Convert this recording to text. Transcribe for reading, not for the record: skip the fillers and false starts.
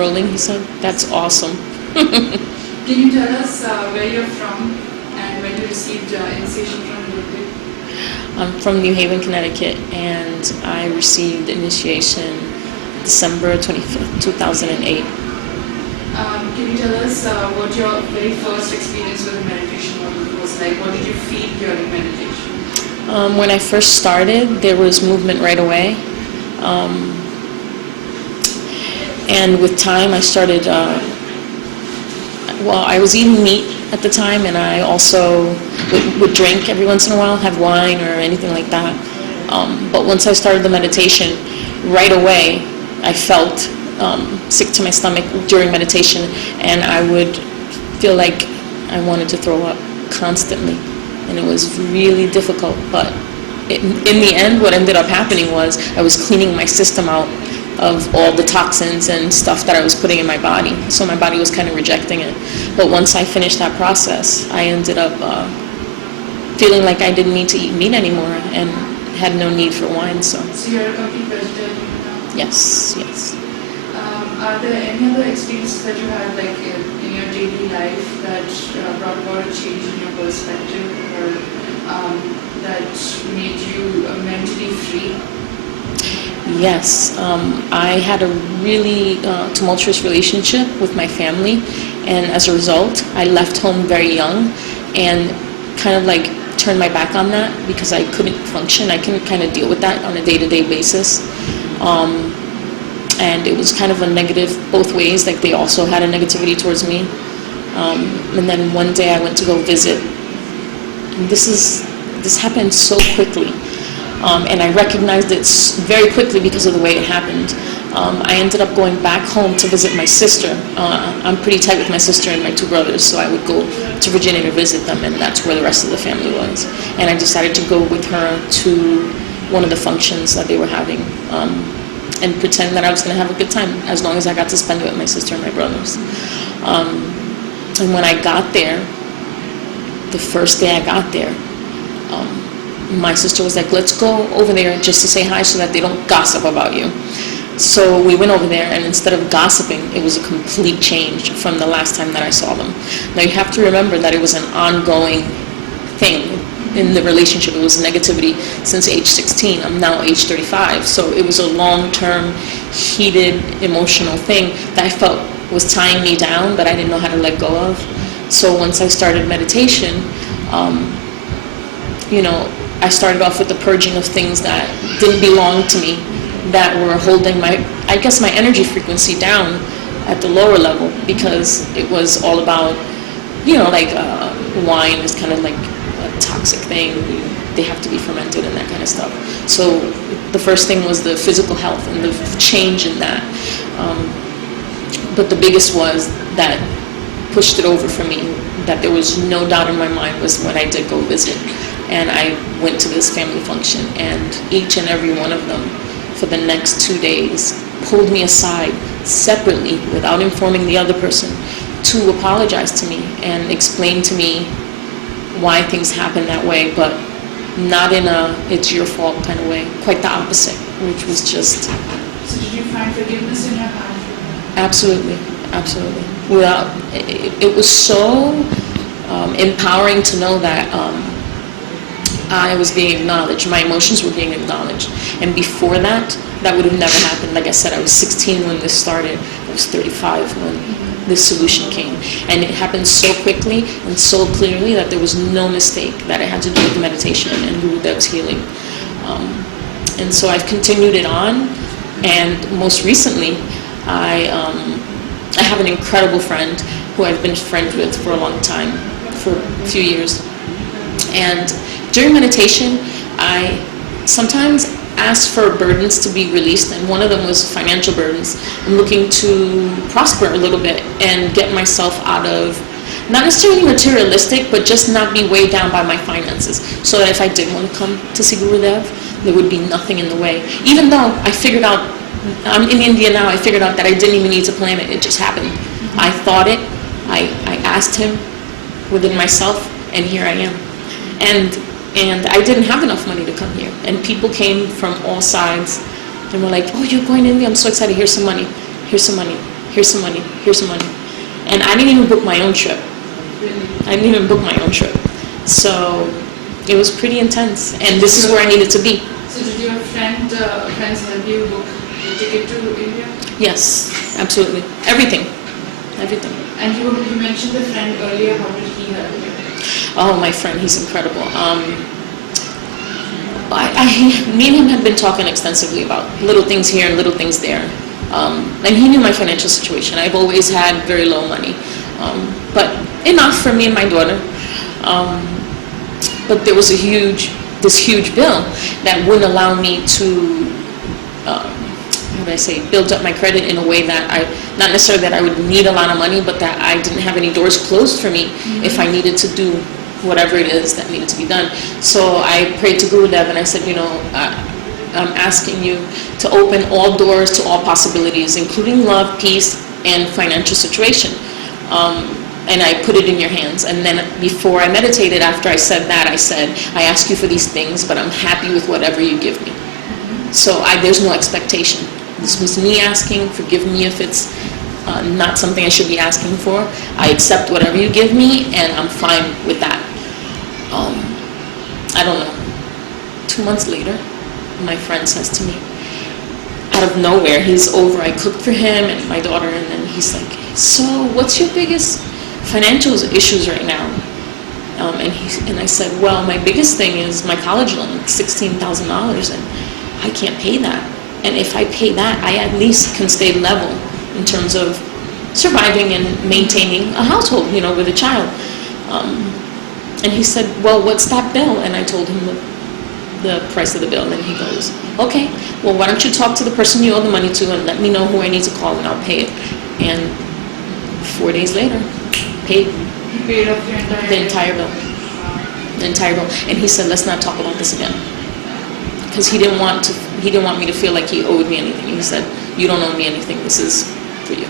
rolling, he said. That's awesome. Can you tell us where you're from and when you received initiation from Gurudev? I'm from New Haven, Connecticut, and I received initiation December 25th, 2008. Can you tell us what your very first experience with meditation was like? What did you feel during meditation? When I first started, there was movement right away. And with time, I started, I was eating meat at the time, and I also would drink every once in a while, have wine or anything like that. But once I started the meditation, right away, I felt sick to my stomach during meditation, and I would feel like I wanted to throw up constantly. And it was really difficult, but in the end, what ended up happening was I was cleaning my system out of all the toxins and stuff that I was putting in my body. So my body was kind of rejecting it. But once I finished that process, I ended up feeling like I didn't need to eat meat anymore and had no need for wine. So you're a complete vegetarian now? Yes. Are there any other experiences that you had, like in your daily life, that brought about a change in your perspective, or that made you mentally free? Yes, I had a really tumultuous relationship with my family, and as a result, I left home very young and kind of like turned my back on that because I couldn't function. I couldn't kind of deal with that on a day-to-day basis. And it was kind of a negative both ways, like they also had a negativity towards me. And then one day I went to go visit, and this happened so quickly. And I recognized it very quickly because of the way it happened. I ended up going back home to visit my sister. I'm pretty tight with my sister and my two brothers, so I would go to Virginia to visit them, and that's where the rest of the family was. And I decided to go with her to one of the functions that they were having, and pretend that I was going to have a good time as long as I got to spend it with my sister and my brothers. And when I got there, the first day I got there, my sister was like, let's go over there just to say hi so that they don't gossip about you. So we went over there, and instead of gossiping, it was a complete change from the last time that I saw them. Now you have to remember that it was an ongoing thing in the relationship. It was negativity since age 16. I'm now age 35. So it was a long-term, heated, emotional thing that I felt was tying me down, but I didn't know how to let go of. So once I started meditation, I started off with the purging of things that didn't belong to me, that were holding my energy frequency down at the lower level, because it was all about, wine is kind of like a toxic thing. They have to be fermented and that kind of stuff. So the first thing was the physical health and the change in that. But the biggest was that pushed it over for me, that there was no doubt in my mind, was when I did go visit. And I went to this family function, and each and every one of them for the next 2 days pulled me aside separately without informing the other person to apologize to me and explain to me why things happen that way, but not in a it's your fault kind of way, quite the opposite, which was just... So did you find forgiveness in your heart? Absolutely. It was so empowering to know that I was being acknowledged, my emotions were being acknowledged. And before that would have never happened. Like I said, I was 16 when this started. I was 35 when this solution came. And it happened so quickly and so clearly that there was no mistake that it had to do with the meditation and Gurudev's healing. And so I've continued it on. And most recently, I have an incredible friend who I've been friends with for a long time, for a few years. And during meditation, I sometimes asked for burdens to be released, and one of them was financial burdens. I'm looking to prosper a little bit and get myself out of, not necessarily materialistic, but just not be weighed down by my finances, so that if I did want to come to see Gurudev, there would be nothing in the way. Even though I figured out, I'm in India now, I figured out that I didn't even need to plan it, it just happened. I thought it, I asked him within myself, and here I am. And I didn't have enough money to come here. And people came from all sides and were like, oh, you're going to India? I'm so excited. Here's some money. here's some money, here's some money. And I didn't even book my own trip. Really? I didn't even book my own trip. So it was pretty intense, and this is where I needed to be. So did your friends help you book the ticket to India? Yes, absolutely. Everything. And you mentioned the friend earlier. How did he help you? Oh, my friend, he's incredible. Me and him had been talking extensively about little things here and little things there. And he knew my financial situation. I've always had very low money, but enough for me and my daughter. But there was this huge bill that wouldn't allow me to, build up my credit in a way that not necessarily that I would need a lot of money, but that I didn't have any doors closed for me if I needed to do whatever it is that needed to be done. So I prayed to Gurudev and I said, I'm asking you to open all doors to all possibilities, including love, peace, and financial situation. And I put it in your hands. And then before I meditated, after I said that, I said, I ask you for these things, but I'm happy with whatever you give me. So there's no expectation. This was me asking. Forgive me if it's not something I should be asking for. I accept whatever you give me, and I'm fine with that. I don't know. 2 months later, my friend says to me, out of nowhere, he's over. I cooked for him and my daughter, and then he's like, so what's your biggest financial issues right now? And I said, well, my biggest thing is my college loan, $16,000, and I can't pay that. And if I pay that, I at least can stay level in terms of surviving and maintaining a household, with a child. And he said, well, what's that bill? And I told him the price of the bill. And he goes, okay, well, why don't you talk to the person you owe the money to and let me know who I need to call and I'll pay it. And 4 days later, paid You paid off your the entire bill. The entire bill. And he said, let's not talk about this again. Because he didn't want me to feel like he owed me anything. He said, you don't owe me anything. This is for you.